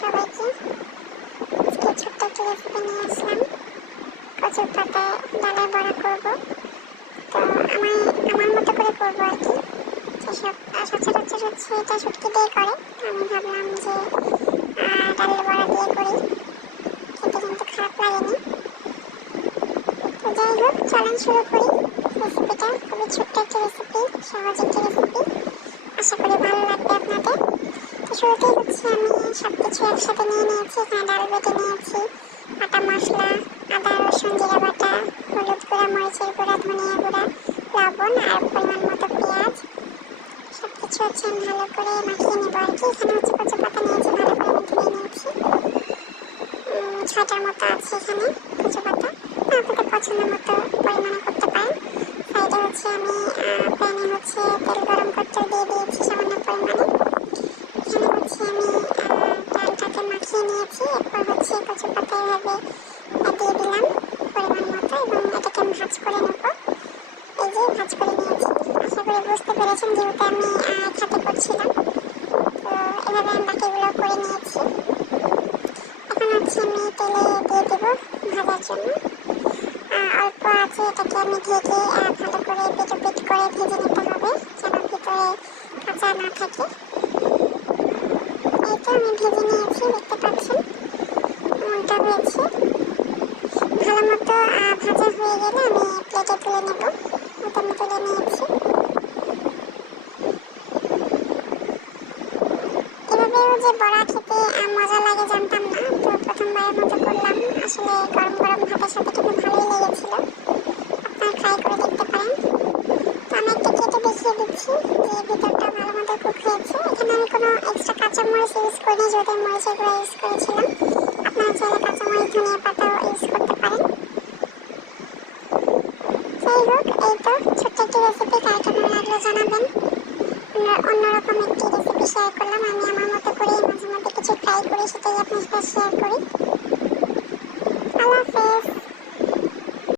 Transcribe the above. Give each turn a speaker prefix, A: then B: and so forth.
A: সবাইকে আজকে ছোট্ট একটা রেসিপি নিয়ে আসলাম। কচুর পাতায় ডালের বড়া করব। তো আমি আমার মতো করে করব আর কি। যেসব সচরাচর হচ্ছে এটা শুটকি দিয়ে করে। আমি ভাবলাম যে ডালের বড়া দিয়ে করি। খেতে কিন্তু খারাপ লাগেনি। তো যাই হোক, চলেন শুরু করি। রেসিপিটা খুবই ছোট্ট একটা রেসিপি সহজ একটা রেসিপি আশা করি ভালো লাগবে আপনাদের। শুরুতেই হচ্ছে আমি সব কিছু একসাথে নিয়ে নিয়েছি, এখানে ডাল বেটে নিয়েছি, আটা মশলা, আদা, রসুন, জিরা বাটা, হলুদ গুঁড়া, মরিচের গুঁড়া, ধনিয়া গুঁড়া, লবণ আর পরিমাণ মতো পেঁয়াজ। সব কিছু হচ্ছে আমি ভালো করে মাখিয়ে নেব আর কি। এখানে হচ্ছে কচু পাতা নিয়েছি, ভালো করে ধুয়ে নিয়েছি। ছয়টার মতো আছে এখানে কচু পাতা। আপনাদের পছন্দ মতো পরিমাণে করতে পারেন। সাইডে হচ্ছে আমি প্যানে হচ্ছে তেল গরম করতে দিয়ে দিয়েছি সামান্য পরিমাণে এখানে হচ্ছে আমি আহ, ডালটাকে নিয়েছি, এরপর হচ্ছে কচু পাতা এভাবে দিয়ে দিলাম পরিমাণ মতো এবং এটাকে আমি ভাজ করে নেব। এই যে ভাজ করে নিয়েছি, আশা করি বুঝতে পেরেছেন যেহেতু আমি খেতে করছিলাম। তো এভাবে আমি বাকিগুলো করে নিয়েছি। এখন হচ্ছে আমি তেলে দিয়ে দেবো ভাজার জন্য। অল্প আছে, এটাকে আমি ঢেকে ভালো করে পেটো পেট করে ভেজে নিতে হবে যেন ভিতরে কাঁচা না থাকে। এই তো আমি ভেজে নিয়েছি, দেখতে পাচ্ছেন? এমনটা হয়েছে। ভালো মতো ভাজা হয়ে গেলে আমি প্লেটে তুলে নেব। মতো আমি তুলে নিয়েছি। এভাবেও যে বড়া খেতে মজা লাগে জানতাম না। তো প্রথমবারের মতো করলাম। আসলে গরম গরম ভাতের সাথে খেতে ভালোই লেগেছিল। আপনারা ট্রাই করে দেখতে পারেন। তো আমি একটা কেটে দেখিয়ে দিচ্ছি যে ভিতরটা ভালো মতো কুক হয়েছে। এখানে আমি কোনো এক্সট্রা কাঁচামরিচ ইউজ করিনি যদি মরিচের গুঁড়ো ইউজ করেছিলাম। আপনারা চাইলে কাঁচামরিচ, ধনিয়া পাতাও ইউজ করতে পারেন। যাই হোক, এই তো ছোট্ট একটি রেসিপি কার কেমন লাগল জানাবেন। অন্যরকম একটি রেসিপি শেয়ার করলাম, আমি আমার মতো করে মাঝে মধ্যে কিছু ট্রাই করি, সেটাই আপনার সাথে শেয়ার করি। আল্লাহ